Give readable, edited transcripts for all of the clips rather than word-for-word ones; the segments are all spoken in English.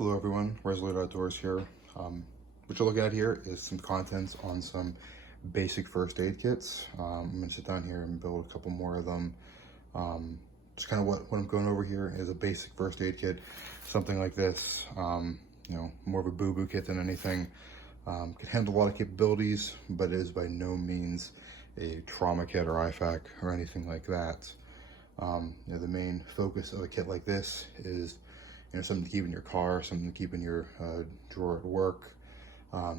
Hello everyone, Resolute Outdoors here. What you're looking at here is some contents on some basic first aid kits. I'm going to sit down here and build a couple more of them. Just kind of what I'm going over here is a basic first aid kit, something like this, more of a boo-boo kit than anything. Can handle a lot of capabilities, but it is by no means a trauma kit or IFAK or anything like that. The main focus of a kit like this is something to keep in your car, something to keep in your drawer at work,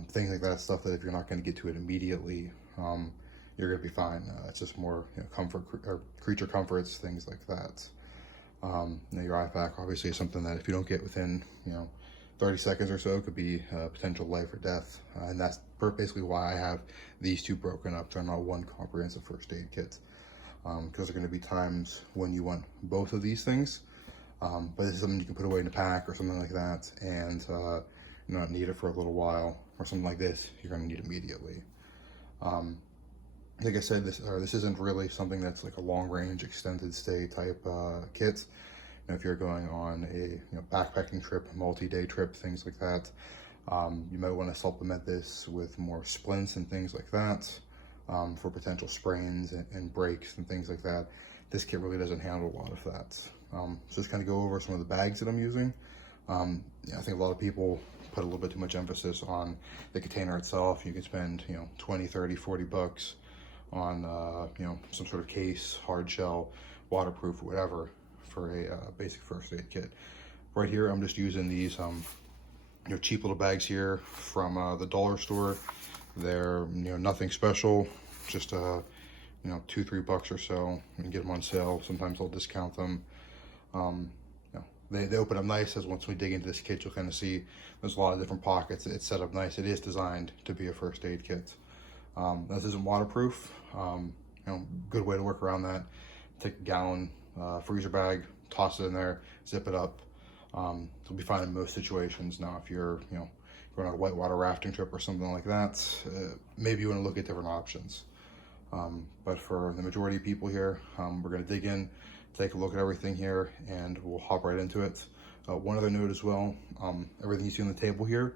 things like that, stuff that if you're not going to get to it immediately, you're going to be fine. It's just more comfort or creature comforts, things like that. Your IFAK obviously is something that if you don't get within 30 seconds or so, could be potential life or death, and that's basically why I have these two broken up. They're not one comprehensive first aid kit, because there are going to be times when you want both of these things. But this is something you can put away in a pack or something like that, and not need it for a little while, or something like this you're going to need immediately. Like I said, this isn't really something that's like a long-range extended stay type kit. If you're going on a backpacking trip, multi-day trip, things like that, you might want to supplement this with more splints and things like that, for potential sprains and breaks and things like that. This kit really doesn't handle a lot of that. So just kind of go over some of the bags that I'm using. I think a lot of people put a little bit too much emphasis on the container itself. You can spend 20, 30, 40 bucks on some sort of case, hard shell, waterproof, whatever, for a basic first aid kit. Right here, I'm just using these cheap little bags here from the dollar store. They're nothing special, just $2, $3 or so. You can get them on sale. Sometimes they'll discount them. They open up nice, as once we dig into this kit, you'll kind of see there's a lot of different pockets. It's set up nice. It is designed to be a first aid kit. This isn't waterproof. Good way to work around that. Take a gallon freezer bag, toss it in there, zip it up. You'll be fine in most situations. Now, if you're going on a whitewater rafting trip or something like that, maybe you want to look at different options. But for the majority of people here, we're going to dig in, take a look at everything here, and we'll hop right into it. One other note as well, everything you see on the table here,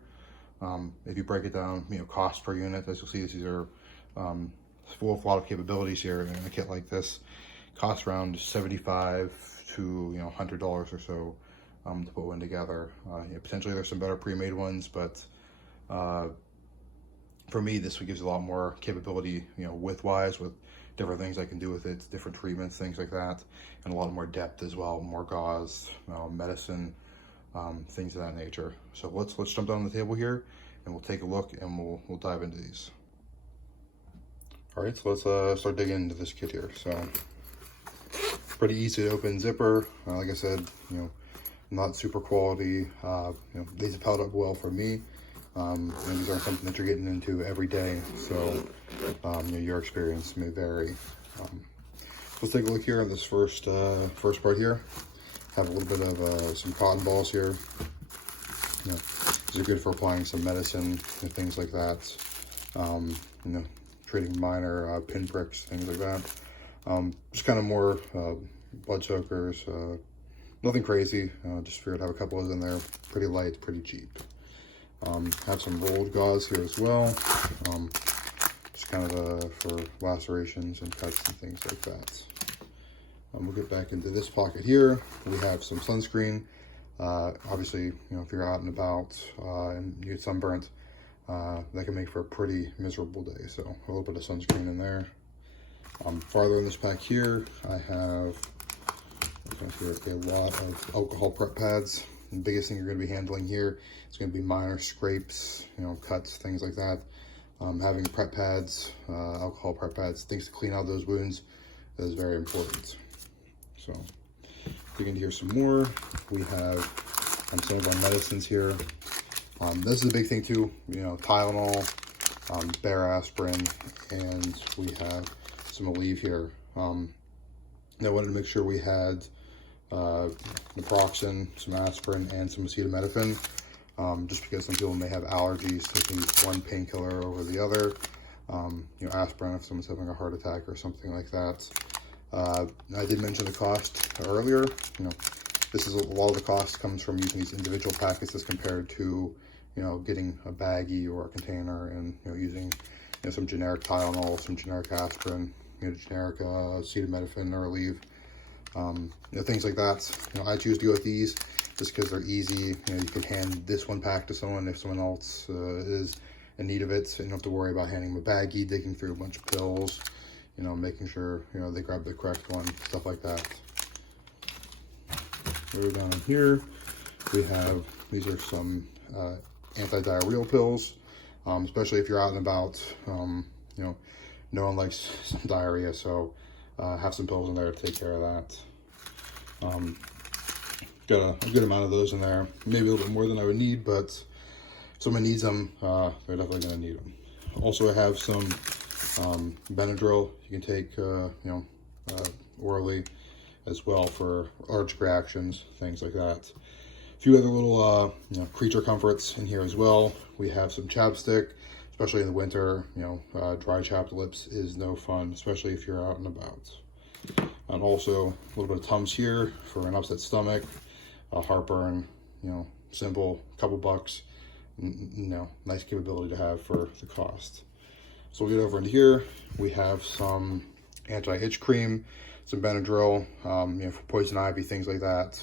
if you break it down, cost per unit, as you'll see, these are full of a lot of capabilities here. And a kit like this costs around $75 to $100 or so to put one together. Potentially there's some better pre-made ones, but for me, this gives a lot more capability, width-wise, with different things I can do with it, different treatments, things like that, and a lot more depth as well, more gauze, medicine, things of that nature. So let's jump down on the table here, and we'll take a look, and we'll dive into these. All right, so let's start digging into this kit here. So pretty easy to open zipper. Like I said, not super quality. These have held up well for me. These aren't something that you're getting into every day, so your experience may vary. Let's take a look here at this first part here. Have a little bit of some cotton balls here. These are good for applying some medicine and things like that. Treating minor pinpricks, things like that. Just kind of more blood soakers. Nothing crazy. Just figured I'd have a couple of those in there. Pretty light, pretty cheap. Have some rolled gauze here as well, just kind of for lacerations and cuts and things like that. We'll get back into this pocket here. We have some sunscreen. Obviously, if you're out and about and you get sunburnt, that can make for a pretty miserable day. So a little bit of sunscreen in there. Farther in this pack here, I have a lot of alcohol prep pads. The biggest thing you're going to be handling here is going to be minor scrapes, cuts, things like that. Having prep pads, alcohol prep pads, things to clean out those wounds is very important. So, dig into here some more. We have some of our medicines here. This is a big thing too, Tylenol, Bear aspirin, and we have some Aleve here. I wanted to make sure we had naproxen, some aspirin, and some acetaminophen, just because some people may have allergies taking one painkiller over the other. Aspirin if someone's having a heart attack or something like that. I did mention the cost earlier. This is a lot of the cost comes from using these individual packets as compared to, you know, getting a baggie or a container and, you know, using, you know, some generic Tylenol, some generic aspirin, you know, generic acetaminophen or Aleve, you know, things like that. You know, I choose to go with these just because they're easy. You know, you can hand this one pack to someone if someone else is in need of it. So you don't have to worry about handing them a baggie, digging through a bunch of pills, you know, making sure, you know, they grab the correct one, stuff like that. We're down in here, we have, these are some anti-diarrheal pills, especially if you're out and about. You know, no one likes some diarrhea, so have some pills in there to take care of that. Got a good amount of those in there, maybe a little bit more than I would need, but if someone needs them, they're definitely going to need them. Also, I have some Benadryl you can take, you know, orally as well for allergic reactions, things like that. A few other little, you know, creature comforts in here as well. We have some chapstick, especially in the winter. You know, dry chapped lips is no fun, especially if you're out and about. And also a little bit of Tums here for an upset stomach, heartburn. You know, simple, couple bucks. You know, nice capability to have for the cost. So we'll get over into here. We have some anti-itch cream, some Benadryl, you know, for poison ivy, things like that.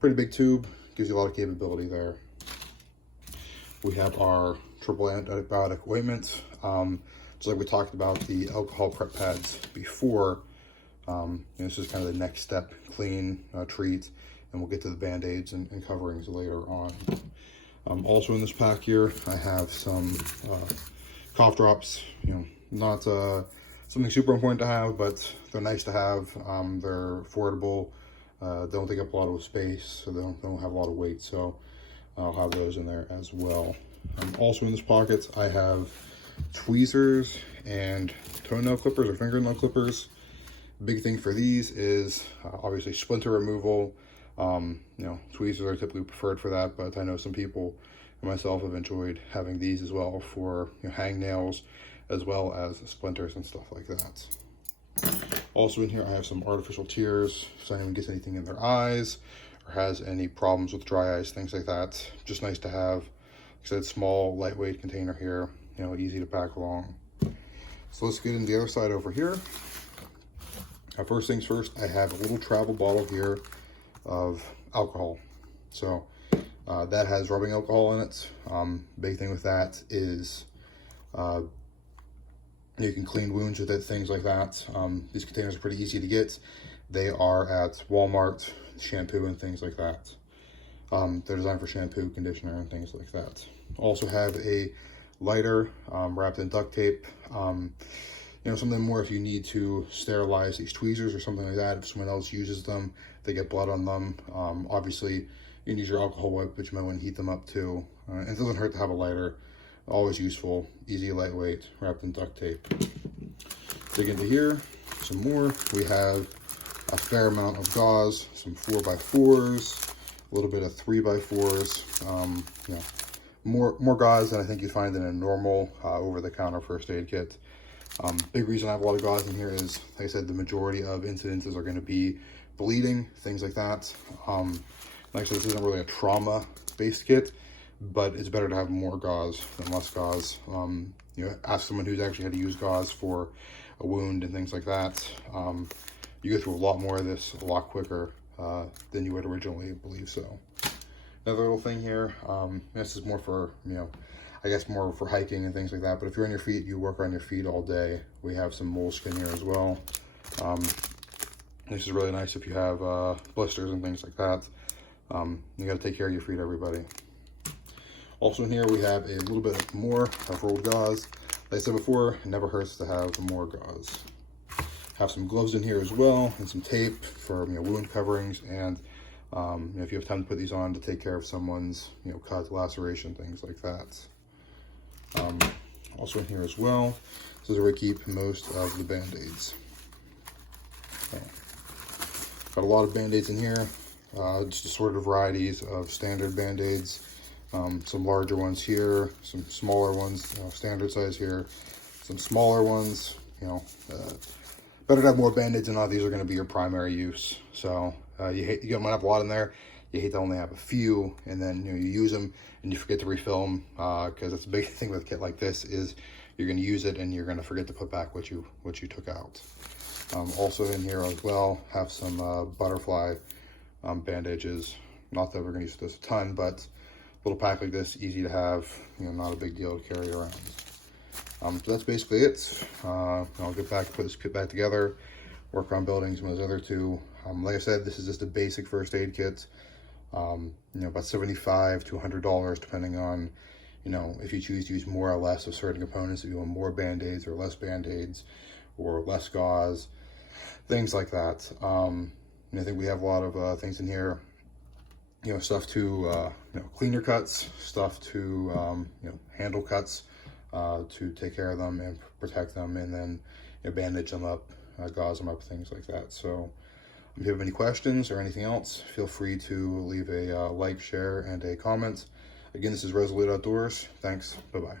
Pretty big tube, gives you a lot of capability there. We have our triple antibiotic ointment. Just like we talked about the alcohol prep pads before, you know, this is kind of the next step, clean, treat, and we'll get to the Band-Aids and coverings later on. Also in this pack here, I have some cough drops, you know, not something super important to have, but they're nice to have. They're affordable, don't take up a lot of space, so they don't have a lot of weight, so I'll have those in there as well. Also in this pocket, I have tweezers and toenail clippers or fingernail clippers. Big thing for these is obviously splinter removal. You know, tweezers are typically preferred for that, but I know some people and myself have enjoyed having these as well for, you know, hang nails, as well as splinters and stuff like that. Also in here, I have some artificial tears, so anyone gets anything in their eyes or has any problems with dry eyes, things like that. Just nice to have. Like I said, small, lightweight container here, you know, easy to pack along. So let's get into the other side over here. First things first, I have a little travel bottle here of alcohol. So that has rubbing alcohol in it. Big thing with that is you can clean wounds with it, things like that. These containers are pretty easy to get. They are at Walmart, shampoo and things like that. They're designed for shampoo, conditioner, and things like that. Also have a lighter wrapped in duct tape. You know, something more if you need to sterilize these tweezers or something like that. If someone else uses them, they get blood on them. Obviously, you can use your alcohol wipe, but you might want to heat them up too. And it doesn't hurt to have a lighter. Always useful, easy, lightweight, wrapped in duct tape. Dig into here, some more. We have a fair amount of gauze, some 4x4s, a little bit of 3x4s. You know, more gauze than I think you'd find in a normal over-the-counter first aid kit. Big reason I have a lot of gauze in here is, like I said, the majority of incidences are going to be bleeding, things like that. Like I said, this isn't really a trauma-based kit, but it's better to have more gauze than less gauze. You know, ask someone who's actually had to use gauze for a wound and things like that. You go through a lot more of this a lot quicker than you would originally believe so. Another little thing here, this is more for, you know, I guess more for hiking and things like that, but if you're on your feet, you work on your feet all day, we have some moleskin here as well. This is really nice if you have blisters and things like that. You got to take care of your feet, everybody. Also in here, we have a little bit more of rolled gauze. Like I said before, it never hurts to have more gauze. Have some gloves in here as well, and some tape for, you know, wound coverings, and you know, if you have time to put these on to take care of someone's, you know, cut, laceration, things like that. Also in here as well, this is where we keep most of the Band-Aids. Okay. Got a lot of Band-Aids in here, just assorted varieties of standard Band-Aids. Some larger ones here, some smaller ones, you know, standard size here, some smaller ones. You know, better to have more Band-Aids than not. These are going to be your primary use. So You don't want to have a lot in there. You hate to only have a few, and then you use them and you forget to refill them, because that's a big thing with a kit like this is you're going to use it and you're going to forget to put back what you took out. Also in here as well have some butterfly bandages. Not that we're going to use this a ton, but a little pack like this, easy to have, not a big deal to carry around. So that's basically it. I'll get back, put this kit back together, work on building some of those other two. Like I said, this is just a basic first aid kit. About $75 to $100, depending on, if you choose to use more or less of certain components, if you want more Band-Aids or less Band-Aids or less gauze, things like that. I think we have a lot of things in here, stuff to, cleaner cuts, stuff to, handle cuts, to take care of them and protect them, and then bandage them up, gauze them up, things like that. So if you have any questions or anything else, feel free to leave a like, share, and a comment. Again, this is Resolute Outdoors. Thanks. Bye-bye.